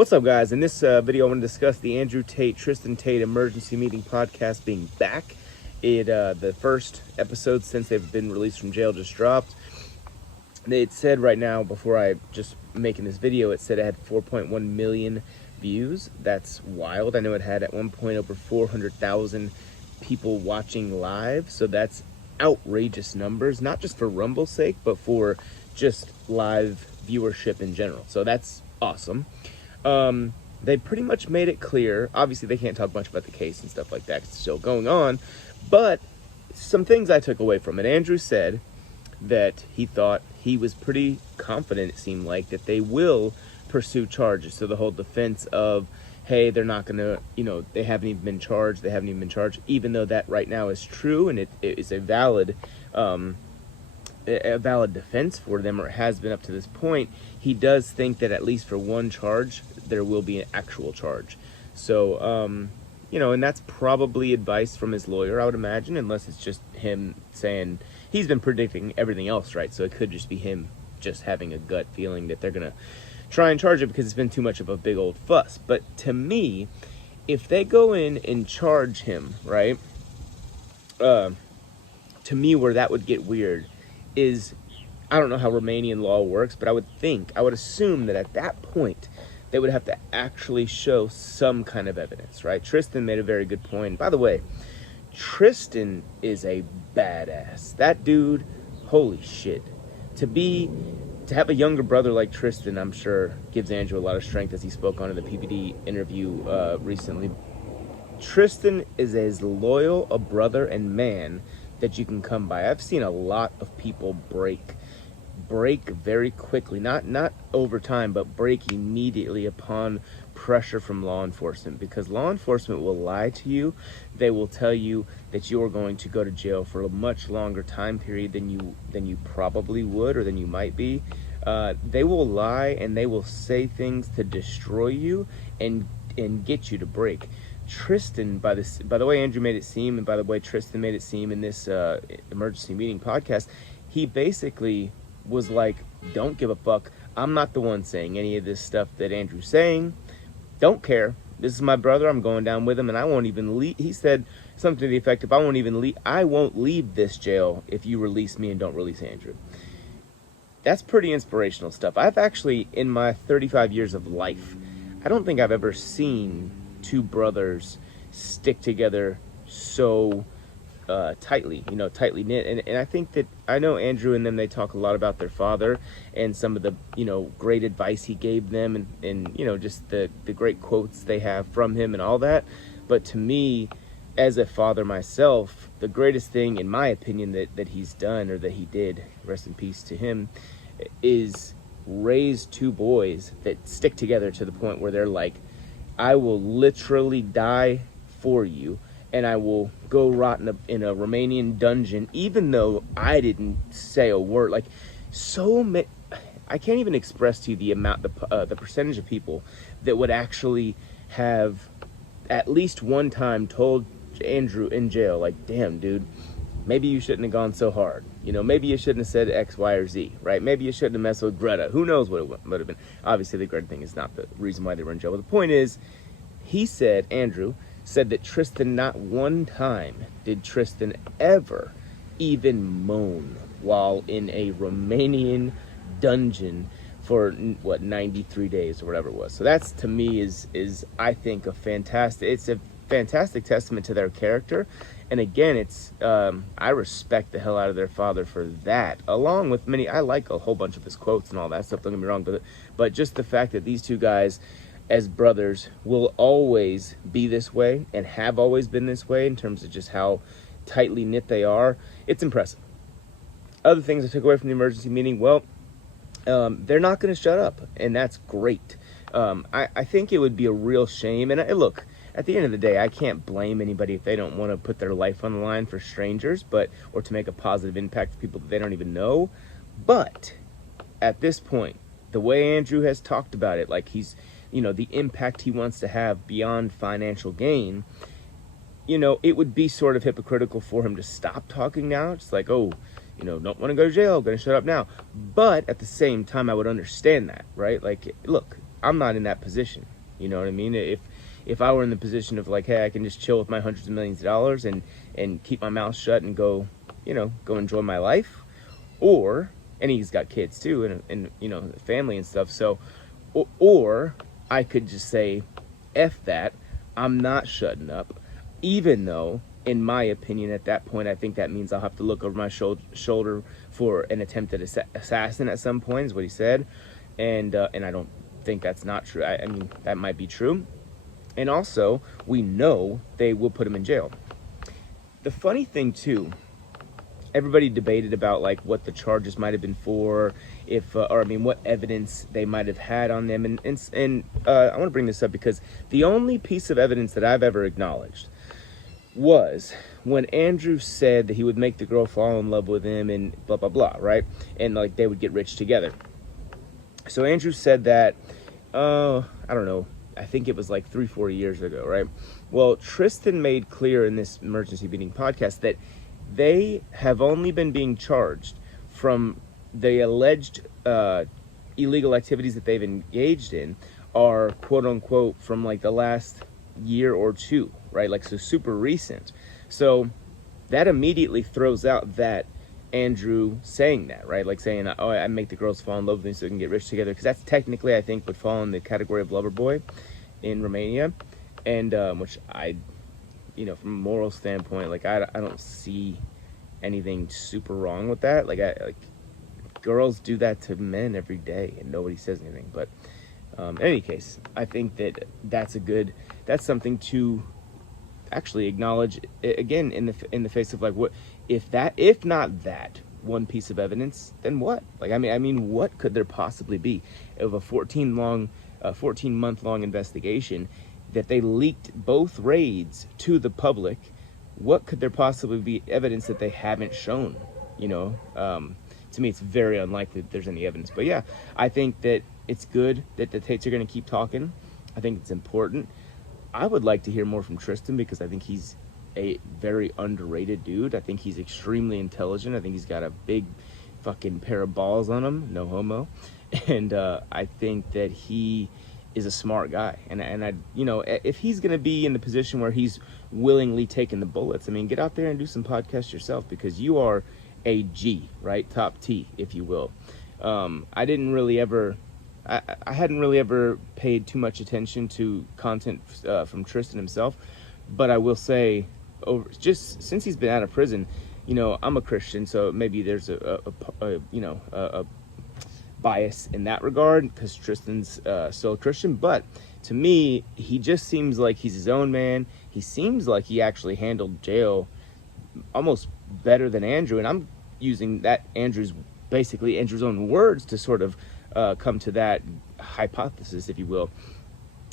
What's up, guys? In this video, I want to discuss the Andrew Tate, Tristan Tate emergency meeting podcast being back. The first episode since they've been released from jail just dropped. It said right now, before I just making this video, it said it had 4.1 million views. That's wild. I know it had at one point over 400,000 people watching live. So that's outrageous numbers, not just for Rumble's sake, but for just live viewership in general. So that's awesome. They pretty much made it clear. Obviously, they can't talk much about the case and stuff like that. It's still going on. But some things I took away from it. Andrew said that he thought he was pretty confident, it seemed like, that they will pursue charges. So the whole defense of, hey, they're not going to, they haven't even been charged. They haven't even been charged, even though that right now is true and it is a valid defense for them, or it has been up to this point. He does think that at least for one charge there will be an actual charge. So and that's probably advice from his lawyer, I would imagine, unless it's just him saying he's been predicting everything else, right? So it could just be him just having a gut feeling that they're gonna try and charge it because it's been too much of a big old fuss. But to me, if they go in and charge him, right, to me where that would get weird is, I don't know how Romanian law works, but I would assume that at that point they would have to actually show some kind of evidence, right? Tristan made a very good point. By the way, Tristan is a badass. That dude, holy shit. To have a younger brother like Tristan, I'm sure gives Andrew a lot of strength, as he spoke on in the PBD interview recently. Tristan is as loyal a brother and man that you can come by. I've seen a lot of people break very quickly, not over time, but break immediately upon pressure from law enforcement, because law enforcement will lie to you. They will tell you that you're going to go to jail for a much longer time period than you probably would, or than you might be. They will lie and they will say things to destroy you and get you to break. Tristan, by the way Andrew made it seem, and by the way Tristan made it seem in this emergency meeting podcast, he basically was like, don't give a fuck. I'm not the one saying any of this stuff that Andrew's saying. Don't care. This is my brother. I'm going down with him, and I won't even leave. He said something to the effect of, I won't leave this jail if you release me and don't release Andrew. That's pretty inspirational stuff. I've actually, in my 35 years of life, I don't think I've ever seen two brothers stick together so tightly knit. And I think that, I know Andrew and them, they talk a lot about their father and some of the, great advice he gave them, and just the great quotes they have from him and all that. But to me, as a father myself, the greatest thing, in my opinion, that he's done, or that he did, rest in peace to him, is raise two boys that stick together to the point where they're like, I will literally die for you, and I will go rot in a Romanian dungeon, even though I didn't say a word. Like, so many, I can't even express to you the amount, the percentage of people that would actually have at least one time told Andrew in jail, like, damn, dude, maybe you shouldn't have gone so hard. Maybe you shouldn't have said X, Y, or Z, right? Maybe you shouldn't have messed with Greta. Who knows what it would have been. Obviously, the Greta thing is not the reason why they were in jail. But the point is, Andrew said that Tristan, not one time did Tristan ever even moan while in a Romanian dungeon for 93 days or whatever it was. So that's, to me, is I think it's a fantastic testament to their character. And again, it's I respect the hell out of their father for that, along with many. I like a whole bunch of his quotes and all that stuff, don't get me wrong, but just the fact that these two guys as brothers will always be this way, and have always been this way, in terms of just how tightly knit they are, it's impressive. Other things I took away from the emergency meeting, well, they're not going to shut up, and that's great. I think it would be a real shame, and look, at the end of the day, I can't blame anybody if they don't want to put their life on the line for strangers, or to make a positive impact to people that they don't even know. But at this point, the way Andrew has talked about it, like he's, the impact he wants to have beyond financial gain, it would be sort of hypocritical for him to stop talking now. It's like, oh, don't want to go to jail, going to shut up now. But at the same time, I would understand that, right? Like, look, I'm not in that position. You know what I mean? If I were in the position of like, hey, I can just chill with my hundreds of millions of dollars and keep my mouth shut and go, go enjoy my life, and he's got kids too, and family and stuff. So, or I could just say, F that, I'm not shutting up, even though, in my opinion, at that point, I think that means I'll have to look over my shoulder for an attempted assassin at some point, is what he said. And I don't think that's not true. I mean, that might be true. And also, we know they will put him in jail. The funny thing, too, everybody debated about like what the charges might have been for, what evidence they might have had on them, and I want to bring this up because the only piece of evidence that I've ever acknowledged was when Andrew said that he would make the girl fall in love with him and blah blah blah, right? And like they would get rich together. So Andrew said that, I don't know, I think it was like 3-4 years ago, right? Well, Tristan made clear in this emergency meeting podcast that they have only been being charged from the alleged illegal activities that they've engaged in are quote unquote from like the last year or two, right? Like, so super recent. So that immediately throws out that Andrew saying that, right? Like saying, oh, I make the girls fall in love with me so we can get rich together, because that's technically, I think, would fall in the category of lover boy in Romania. And which I, from a moral standpoint, like I don't see anything super wrong with that. Like girls do that to men every day and nobody says anything. But in any case, I think that that's something to actually acknowledge again in the face of like, what if not that one piece of evidence, then what? Like, I mean, what could there possibly be of a 14-month long investigation that they leaked both raids to the public? What could there possibly be evidence that they haven't shown? To me, it's very unlikely that there's any evidence. But yeah, I think that it's good that the Tates are going to keep talking. I think it's important. I would like to hear more from Tristan because I think he's a very underrated dude. I think he's extremely intelligent. I think he's got a big fucking pair of balls on him, no homo. And I think that he is a smart guy. And I, if he's going to be in the position where he's willingly taking the bullets, I mean, get out there and do some podcasts yourself, because you are a G, right? Top T, if you will. I hadn't really ever paid too much attention to content from Tristan himself, but I will say, just since he's been out of prison, I'm a Christian, so maybe there's a bias in that regard because Tristan's still a Christian. But to me, he just seems like he's his own man. He seems like he actually handled jail almost better than Andrew, and I'm using that Andrew's own words to sort of come to that hypothesis, if you will,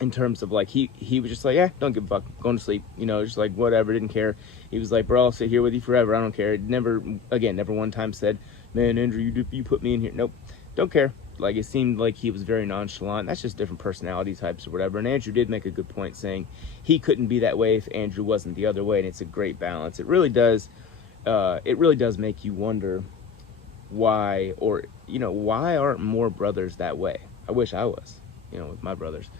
in terms of like he was just like, don't give a fuck, going to sleep, just like whatever, didn't care. He was like, bro, I'll sit here with you forever, I don't care. Never one time said, man, Andrew, you put me in here. Nope, don't care. Like, it seemed like he was very nonchalant. That's just different personality types or whatever. And Andrew did make a good point saying he couldn't be that way if Andrew wasn't the other way, and it's a great balance. It really does make you wonder why, or why aren't more brothers that way? I wish I was, with my brothers.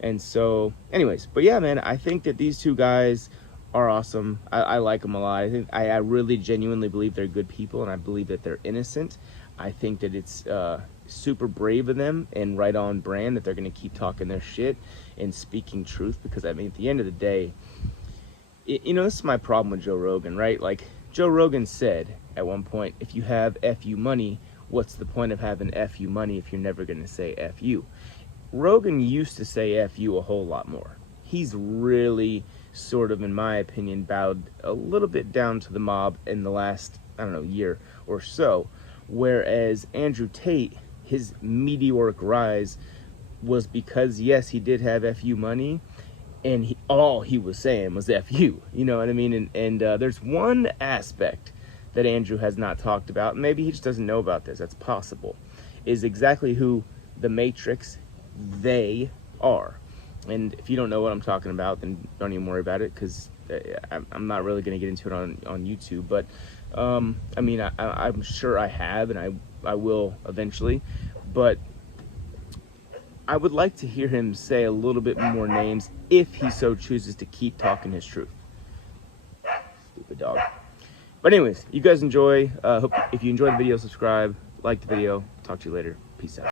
And so anyways, but yeah, man, I think that these two guys are awesome. I like them a lot. I think I really genuinely believe they're good people, and I believe that they're innocent. I think that it's super brave of them and right on brand that they're going to keep talking their shit and speaking truth, because I mean, at the end of the day, this is my problem with Joe Rogan, right? Like, Joe Rogan said at one point, if you have FU money, what's the point of having FU money if you're never going to say FU? Rogan used to say FU a whole lot more. He's really sort of, in my opinion, bowed a little bit down to the mob in the last, year or so. Whereas Andrew Tate, his meteoric rise was because, yes, he did have FU money, and all he was saying was FU, you know what I mean? And there's one aspect that Andrew has not talked about, and maybe he just doesn't know about this, that's possible, is exactly who the Matrix, they are. And if you don't know what I'm talking about, then don't even worry about it, because I'm not really going to get into it on YouTube. But I mean, I'm sure I have, and I will eventually. But I would like to hear him say a little bit more names if he so chooses to keep talking his truth. Stupid dog. But anyways, you guys enjoy. Hope if you enjoyed the video, subscribe, like the video. Talk to you later. Peace out.